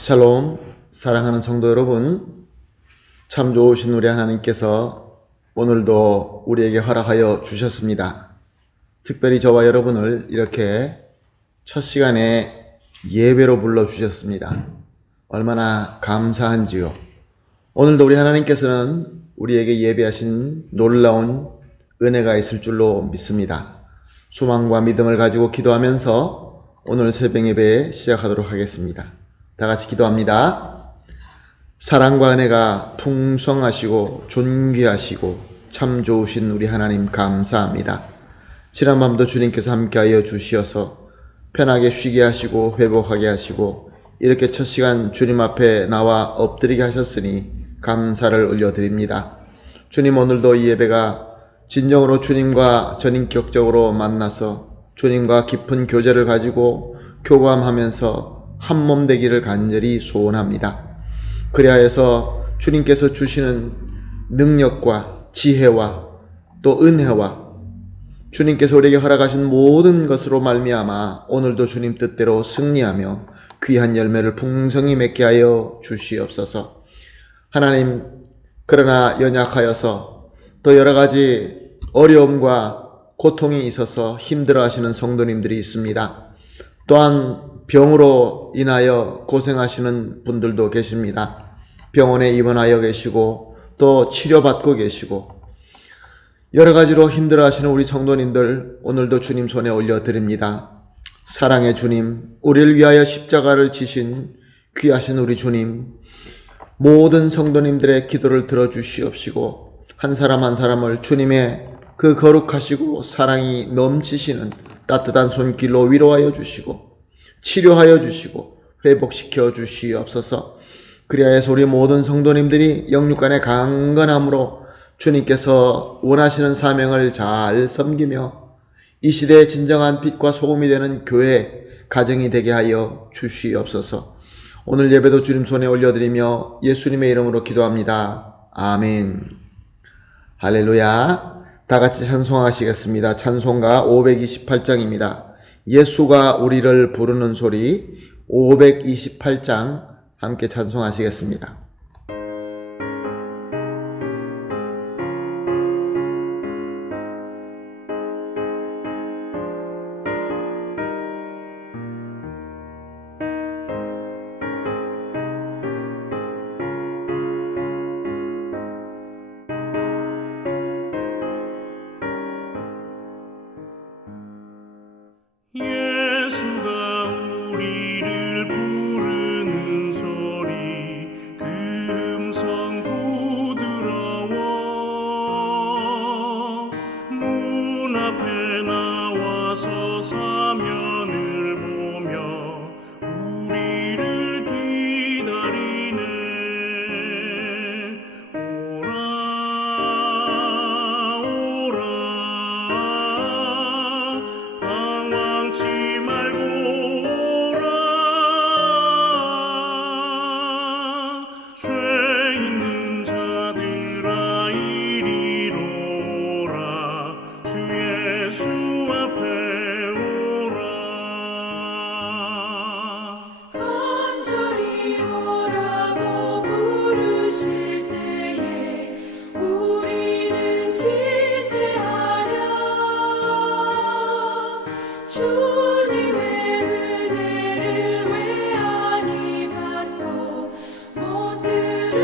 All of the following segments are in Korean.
샬롬, 사랑하는 성도 여러분, 참 좋으신 우리 하나님께서 오늘도 우리에게 허락하여 주셨습니다. 특별히 저와 여러분을 이렇게 첫 시간에 예배로 불러주셨습니다. 얼마나 감사한지요. 오늘도 우리 하나님께서는 우리에게 예배하신 놀라운 은혜가 있을 줄로 믿습니다. 소망과 믿음을 가지고 기도하면서 오늘 새벽 예배 시작하도록 하겠습니다. 다 같이 기도합니다. 사랑과 은혜가 풍성하시고 존귀하시고 참 좋으신 우리 하나님 감사합니다. 지난 밤도 주님께서 함께하여 주시어서 편하게 쉬게 하시고 회복하게 하시고 이렇게 첫 시간 주님 앞에 나와 엎드리게 하셨으니 감사를 올려드립니다. 주님, 오늘도 이 예배가 진정으로 주님과 전인격적으로 만나서 주님과 깊은 교제를 가지고 교감하면서 한 몸 되기를 간절히 소원합니다. 그리하여서 주님께서 주시는 능력과 지혜와 또 은혜와 주님께서 우리에게 허락하신 모든 것으로 말미암아 오늘도 주님 뜻대로 승리하며 귀한 열매를 풍성히 맺게 하여 주시옵소서. 하나님, 그러나 연약하여서 또 여러 가지 어려움과 고통이 있어서 힘들어하시는 성도님들이 있습니다. 또한 병으로 인하여 고생하시는 분들도 계십니다. 병원에 입원하여 계시고 또 치료받고 계시고 여러 가지로 힘들어하시는 우리 성도님들 오늘도 주님 손에 올려드립니다. 사랑의 주님, 우리를 위하여 십자가를 지신 귀하신 우리 주님, 모든 성도님들의 기도를 들어주시옵시고 한 사람 한 사람을 주님의 그 거룩하시고 사랑이 넘치시는 따뜻한 손길로 위로하여 주시고 치료하여 주시고 회복시켜 주시옵소서. 그리하여서 우리 모든 성도님들이 영육간의 강건함으로 주님께서 원하시는 사명을 잘 섬기며 이 시대의 진정한 빛과 소금이 되는 교회, 가정이 되게 하여 주시옵소서. 오늘 예배도 주님 손에 올려드리며 예수님의 이름으로 기도합니다. 아멘. 할렐루야. 다 같이 찬송하시겠습니다. 찬송가 528장입니다. 예수가 우리를 부르는 소리 528장 함께 찬송하시겠습니다. 예수가 우리를 부르는 소리 그 음성 부드러워 문 앞에 나와서 사면을 보며 우리를 기다리네. 오라 오라 방황치 말고 오라. 죄 있는 자들아 이리로 오라. 주 예수 앞에 오라. 간절히 오라고 부르실 때에 우리는 지체하랴. 주님의 은혜를 왜 아니 받고 못 들을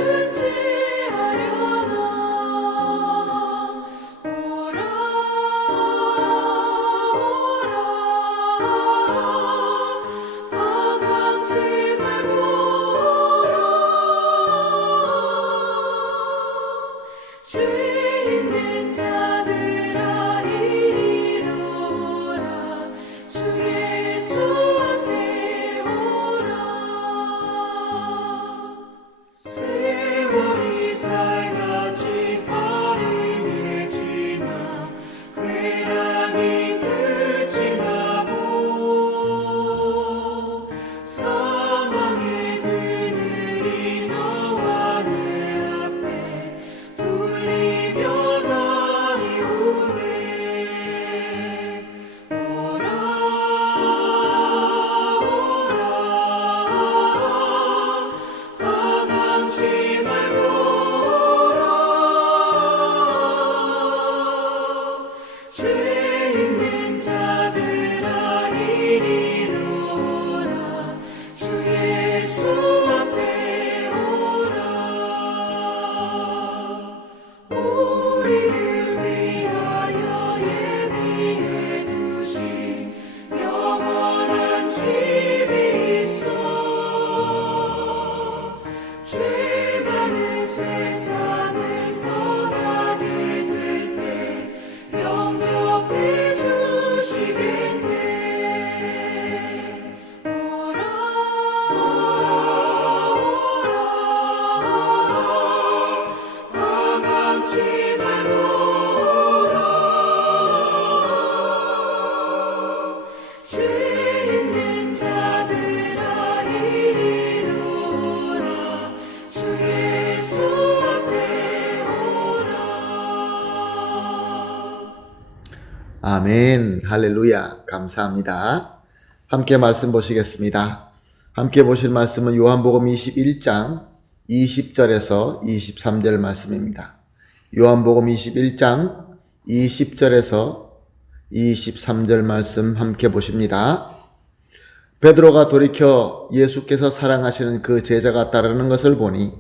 아멘. 할렐루야. 감사합니다. 함께 말씀 보시겠습니다. 함께 보실 말씀은 요한복음 21장 20절에서 23절 말씀입니다. 요한복음 21장 20절에서 23절 말씀 함께 보십니다. 베드로가 돌이켜 예수께서 사랑하시는 그 제자가 따르는 것을 보니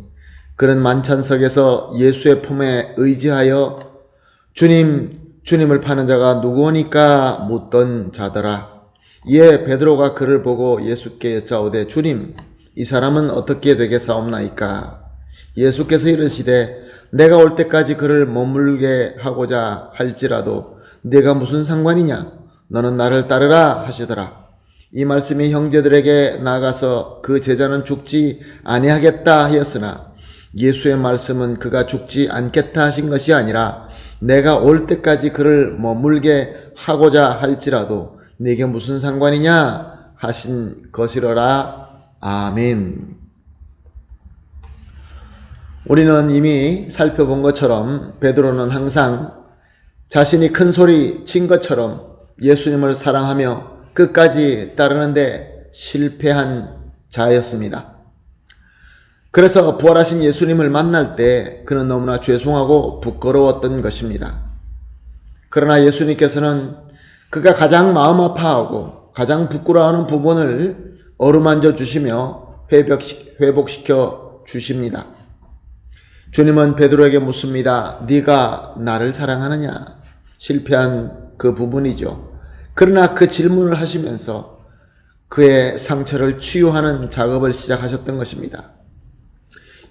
그는 만찬석에서 예수의 품에 의지하여 주님을 파는 자가 누구오니까 묻던 자더라. 이에 베드로가 그를 보고 예수께 여짜오되 주님, 이 사람은 어떻게 되겠사옵나이까? 예수께서 이르시되 내가 올 때까지 그를 머물게 하고자 할지라도 네가 무슨 상관이냐? 너는 나를 따르라 하시더라. 이 말씀이 형제들에게 나아가서 그 제자는 죽지 아니하겠다 하였으나 예수의 말씀은 그가 죽지 않겠다 하신 것이 아니라 내가 올 때까지 그를 머물게 하고자 할지라도 네게 무슨 상관이냐 하신 것이로라. 아멘. 우리는 이미 살펴본 것처럼 베드로는 항상 자신이 큰 소리 친 것처럼 예수님을 사랑하며 끝까지 따르는데 실패한 자였습니다. 그래서 부활하신 예수님을 만날 때 그는 너무나 죄송하고 부끄러웠던 것입니다. 그러나 예수님께서는 그가 가장 마음 아파하고 가장 부끄러워하는 부분을 어루만져 주시며 회복시켜 주십니다. 주님은 베드로에게 묻습니다. 네가 나를 사랑하느냐? 실패한 그 부분이죠. 그러나 그 질문을 하시면서 그의 상처를 치유하는 작업을 시작하셨던 것입니다.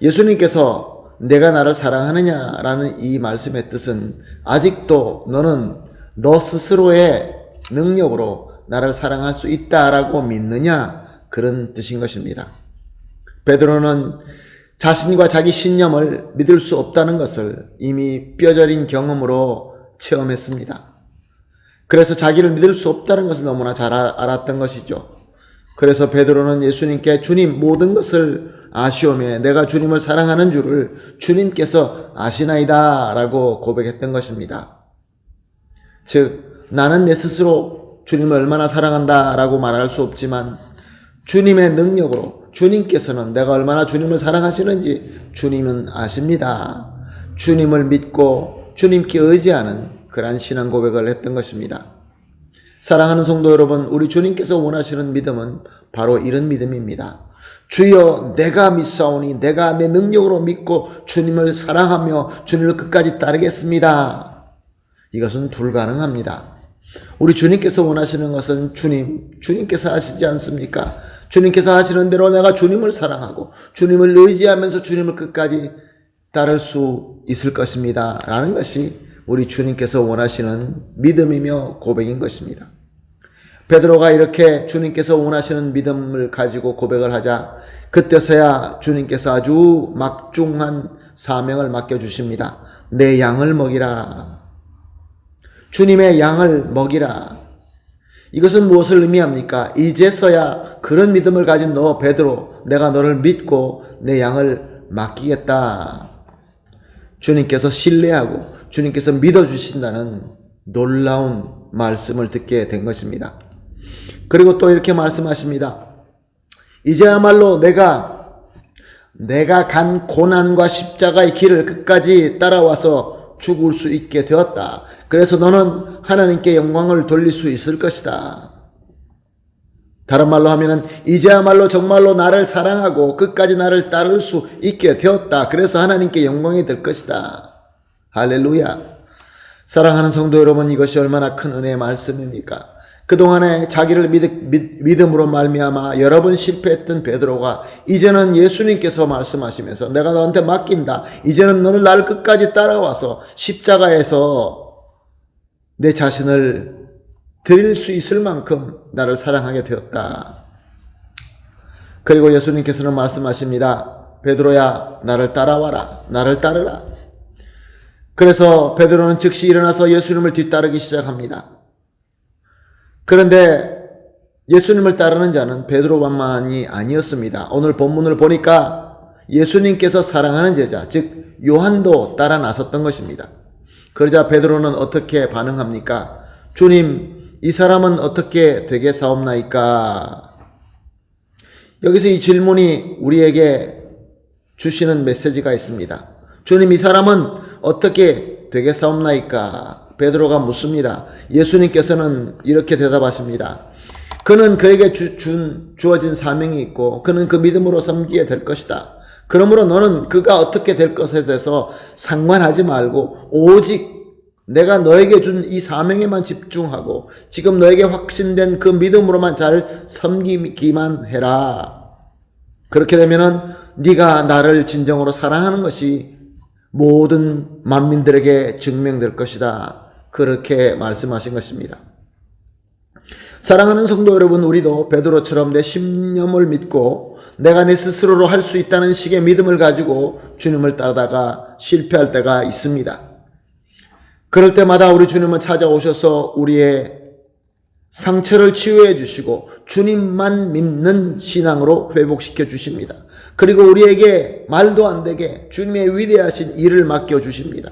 예수님께서 내가 나를 사랑하느냐라는 이 말씀의 뜻은 아직도 너는 너 스스로의 능력으로 나를 사랑할 수 있다라고 믿느냐, 그런 뜻인 것입니다. 베드로는 자신과 자기 신념을 믿을 수 없다는 것을 이미 뼈저린 경험으로 체험했습니다. 그래서 자기를 믿을 수 없다는 것을 너무나 잘 알았던 것이죠. 그래서 베드로는 예수님께 주님, 모든 것을 아시오매 내가 주님을 사랑하는 줄을 주님께서 아시나이다 라고 고백했던 것입니다. 즉, 나는 내 스스로 주님을 얼마나 사랑한다 라고 말할 수 없지만 주님의 능력으로 주님께서는 내가 얼마나 주님을 사랑하시는지 주님은 아십니다. 주님을 믿고 주님께 의지하는 그러한 신앙 고백을 했던 것입니다. 사랑하는 성도 여러분, 우리 주님께서 원하시는 믿음은 바로 이런 믿음입니다. 주여, 내가 믿사오니 내가 내 능력으로 믿고 주님을 사랑하며 주님을 끝까지 따르겠습니다. 이것은 불가능합니다. 우리 주님께서 원하시는 것은 주님께서 하시지 않습니까? 주님께서 하시는 대로 내가 주님을 사랑하고 주님을 의지하면서 주님을 끝까지 따를 수 있을 것입니다 라는 것이 우리 주님께서 원하시는 믿음이며 고백인 것입니다. 베드로가 이렇게 주님께서 원하시는 믿음을 가지고 고백을 하자 그때서야 주님께서 아주 막중한 사명을 맡겨주십니다. 내 양을 먹이라. 주님의 양을 먹이라. 이것은 무엇을 의미합니까? 이제서야 그런 믿음을 가진 너 베드로, 내가 너를 믿고 내 양을 맡기겠다. 주님께서 신뢰하고 주님께서 믿어주신다는 놀라운 말씀을 듣게 된 것입니다. 그리고 또 이렇게 말씀하십니다. 이제야말로 내가 간 고난과 십자가의 길을 끝까지 따라와서 죽을 수 있게 되었다. 그래서 너는 하나님께 영광을 돌릴 수 있을 것이다. 다른 말로 하면은 이제야말로 정말로 나를 사랑하고 끝까지 나를 따를 수 있게 되었다. 그래서 하나님께 영광이 될 것이다. 할렐루야. 사랑하는 성도 여러분, 이것이 얼마나 큰 은혜의 말씀입니까? 그동안에 자기를 믿음으로 말미암아 여러 번 실패했던 베드로가 이제는 예수님께서 말씀하시면서 내가 너한테 맡긴다. 이제는 너는 나를 끝까지 따라와서 십자가에서 내 자신을 드릴 수 있을 만큼 나를 사랑하게 되었다. 그리고 예수님께서는 말씀하십니다. 베드로야, 나를 따라와라. 나를 따르라. 그래서 베드로는 즉시 일어나서 예수님을 뒤따르기 시작합니다. 그런데 예수님을 따르는 자는 베드로만이 아니었습니다. 오늘 본문을 보니까 예수님께서 사랑하는 제자, 즉 요한도 따라 나섰던 것입니다. 그러자 베드로는 어떻게 반응합니까? 주님, 이 사람은 어떻게 되겠사옵나이까? 여기서 이 질문이 우리에게 주시는 메시지가 있습니다. 주님, 이 사람은 어떻게 되겠사옵나이까? 베드로가 묻습니다. 예수님께서는 이렇게 대답하십니다. 그는 그에게 주어진 사명이 있고 그는 그 믿음으로 섬기게 될 것이다. 그러므로 너는 그가 어떻게 될 것에 대해서 상관하지 말고 오직 내가 너에게 준 이 사명에만 집중하고 지금 너에게 확신된 그 믿음으로만 잘 섬기기만 해라. 그렇게 되면은 네가 나를 진정으로 사랑하는 것이 모든 만민들에게 증명될 것이다. 그렇게 말씀하신 것입니다. 사랑하는 성도 여러분, 우리도 베드로처럼 내 신념을 믿고 내가 내 스스로로 할 수 있다는 식의 믿음을 가지고 주님을 따르다가 실패할 때가 있습니다. 그럴 때마다 우리 주님은 찾아오셔서 우리의 상처를 치유해 주시고 주님만 믿는 신앙으로 회복시켜 주십니다. 그리고 우리에게 말도 안 되게 주님의 위대하신 일을 맡겨 주십니다.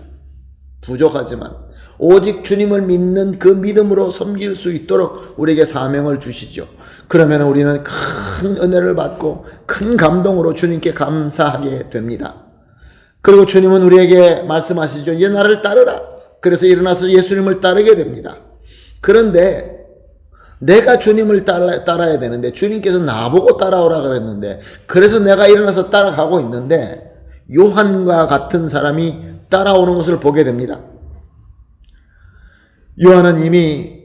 부족하지만 오직 주님을 믿는 그 믿음으로 섬길 수 있도록 우리에게 사명을 주시죠. 그러면 우리는 큰 은혜를 받고 큰 감동으로 주님께 감사하게 됩니다. 그리고 주님은 우리에게 말씀하시죠. 이제 나를 따르라. 그래서 일어나서 예수님을 따르게 됩니다. 그런데 내가 주님을 따라야 되는데 주님께서 나보고 따라오라 그랬는데 그래서 내가 일어나서 따라가고 있는데 요한과 같은 사람이 따라오는 것을 보게 됩니다. 요한은 이미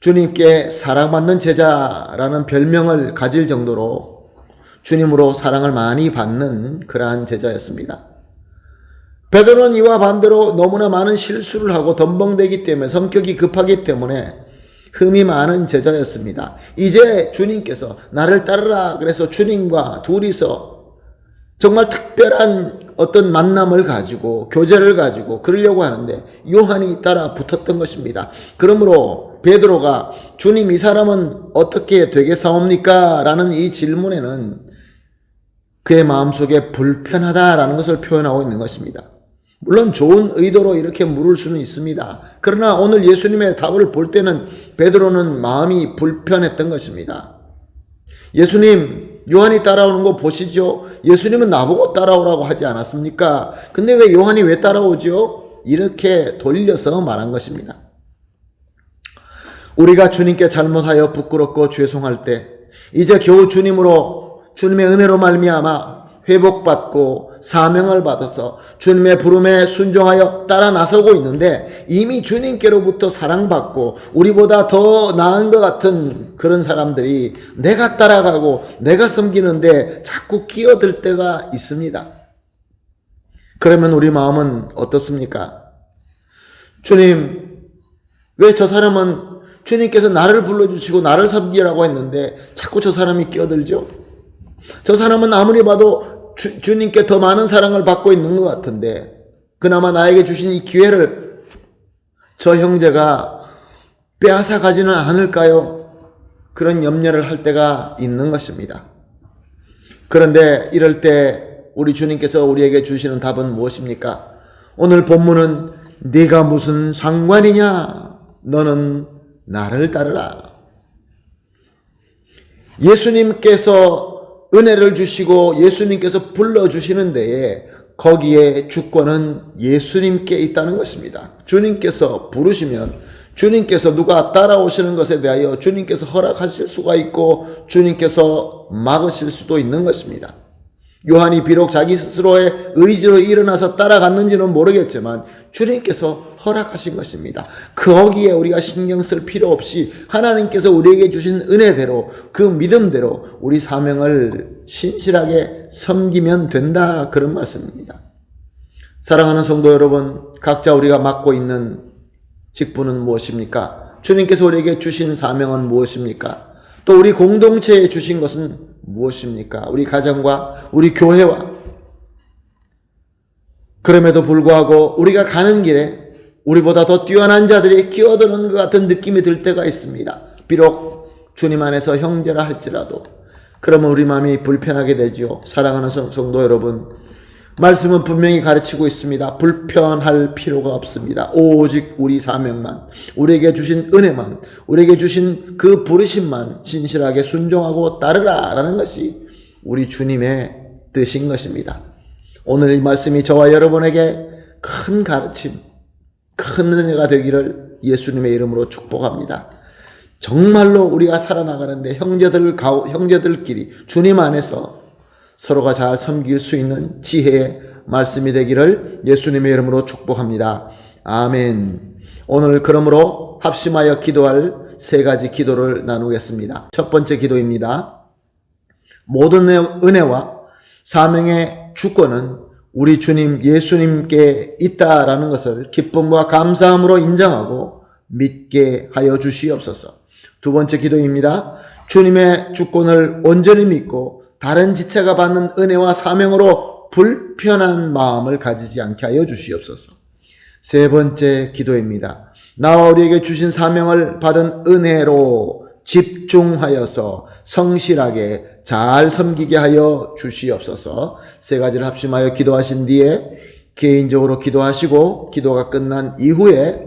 주님께 사랑받는 제자라는 별명을 가질 정도로 주님으로 사랑을 많이 받는 그러한 제자였습니다. 베드로는 이와 반대로 너무나 많은 실수를 하고 덤벙대기 때문에 성격이 급하기 때문에 흠이 많은 제자였습니다. 이제 주님께서 나를 따르라 그래서 주님과 둘이서 정말 특별한 어떤 만남을 가지고 교제를 가지고 그러려고 하는데 요한이 따라 붙었던 것입니다. 그러므로 베드로가 주님, 이 사람은 어떻게 되겠사옵니까? 라는 이 질문에는 그의 마음속에 불편하다라는 것을 표현하고 있는 것입니다. 물론 좋은 의도로 이렇게 물을 수는 있습니다. 그러나 오늘 예수님의 답을 볼 때는 베드로는 마음이 불편했던 것입니다. 예수님, 요한이 따라오는 거 보시죠. 예수님은 나보고 따라오라고 하지 않았습니까? 근데 왜 요한이 왜 따라오죠? 이렇게 돌려서 말한 것입니다. 우리가 주님께 잘못하여 부끄럽고 죄송할 때 이제 겨우 주님의 은혜로 말미암아 회복받고 사명을 받아서 주님의 부름에 순종하여 따라 나서고 있는데 이미 주님께로부터 사랑받고 우리보다 더 나은 것 같은 그런 사람들이 내가 따라가고 내가 섬기는데 자꾸 끼어들 때가 있습니다. 그러면 우리 마음은 어떻습니까? 주님, 왜 저 사람은 주님께서 나를 불러주시고 나를 섬기라고 했는데 자꾸 저 사람이 끼어들죠? 저 사람은 아무리 봐도 주님께 더 많은 사랑을 받고 있는 것 같은데 그나마 나에게 주신 이 기회를 저 형제가 빼앗아 가지는 않을까요? 그런 염려를 할 때가 있는 것입니다. 그런데 이럴 때 우리 주님께서 우리에게 주시는 답은 무엇입니까? 오늘 본문은 네가 무슨 상관이냐? 너는 나를 따르라. 예수님께서 은혜를 주시고 예수님께서 불러주시는 데에 거기에 주권은 예수님께 있다는 것입니다. 주님께서 부르시면 주님께서 누가 따라오시는 것에 대하여 주님께서 허락하실 수가 있고 주님께서 막으실 수도 있는 것입니다. 요한이 비록 자기 스스로의 의지로 일어나서 따라갔는지는 모르겠지만 주님께서 허락하신 것입니다. 거기에 우리가 신경 쓸 필요 없이 하나님께서 우리에게 주신 은혜대로 그 믿음대로 우리 사명을 신실하게 섬기면 된다, 그런 말씀입니다. 사랑하는 성도 여러분, 각자 우리가 맡고 있는 직분은 무엇입니까? 주님께서 우리에게 주신 사명은 무엇입니까? 또 우리 공동체에 주신 것은 무엇입니까? 우리 가정과 우리 교회와. 그럼에도 불구하고 우리가 가는 길에 우리보다 더 뛰어난 자들이 끼어드는 것 같은 느낌이 들 때가 있습니다. 비록 주님 안에서 형제라 할지라도. 그러면 우리 마음이 불편하게 되죠. 사랑하는 성도 여러분, 말씀은 분명히 가르치고 있습니다. 불편할 필요가 없습니다. 오직 우리 사명만, 우리에게 주신 은혜만, 우리에게 주신 그 부르심만 진실하게 순종하고 따르라 라는 것이 우리 주님의 뜻인 것입니다. 오늘 이 말씀이 저와 여러분에게 큰 가르침, 큰 은혜가 되기를 예수님의 이름으로 축복합니다. 정말로 우리가 살아나가는데 형제들끼리 주님 안에서 서로가 잘 섬길 수 있는 지혜의 말씀이 되기를 예수님의 이름으로 축복합니다. 아멘. 오늘 그러므로 합심하여 기도할 세 가지 기도를 나누겠습니다. 첫 번째 기도입니다. 모든 은혜와 사명의 주권은 우리 주님 예수님께 있다라는 것을 기쁨과 감사함으로 인정하고 믿게 하여 주시옵소서. 두 번째 기도입니다. 주님의 주권을 온전히 믿고 다른 지체가 받는 은혜와 사명으로 불편한 마음을 가지지 않게 하여 주시옵소서. 세 번째 기도입니다. 나와 우리에게 주신 사명을 받은 은혜로 집중하여서 성실하게 잘 섬기게 하여 주시옵소서. 세 가지를 합심하여 기도하신 뒤에 개인적으로 기도하시고 기도가 끝난 이후에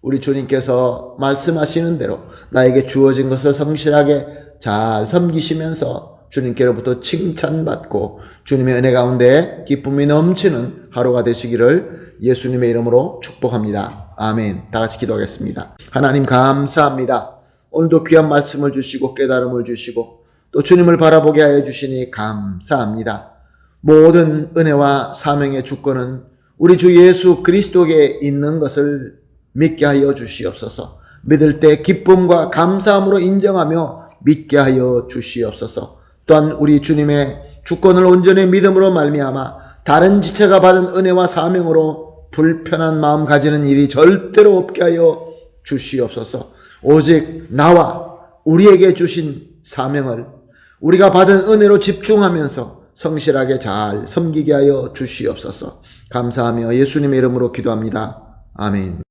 우리 주님께서 말씀하시는 대로 나에게 주어진 것을 성실하게 잘 섬기시면서 주님께로부터 칭찬받고 주님의 은혜 가운데 기쁨이 넘치는 하루가 되시기를 예수님의 이름으로 축복합니다. 아멘. 다 같이 기도하겠습니다. 하나님 감사합니다. 오늘도 귀한 말씀을 주시고 깨달음을 주시고 또 주님을 바라보게 하여 주시니 감사합니다. 모든 은혜와 사명의 주권은 우리 주 예수 그리스도께 있는 것을 믿게 하여 주시옵소서. 믿을 때 기쁨과 감사함으로 인정하며 믿게 하여 주시옵소서. 또한 우리 주님의 주권을 온전히 믿음으로 말미암아 다른 지체가 받은 은혜와 사명으로 불편한 마음 가지는 일이 절대로 없게 하여 주시옵소서. 오직 나와 우리에게 주신 사명을 우리가 받은 은혜로 집중하면서 성실하게 잘 섬기게 하여 주시옵소서. 감사하며 예수님의 이름으로 기도합니다. 아멘.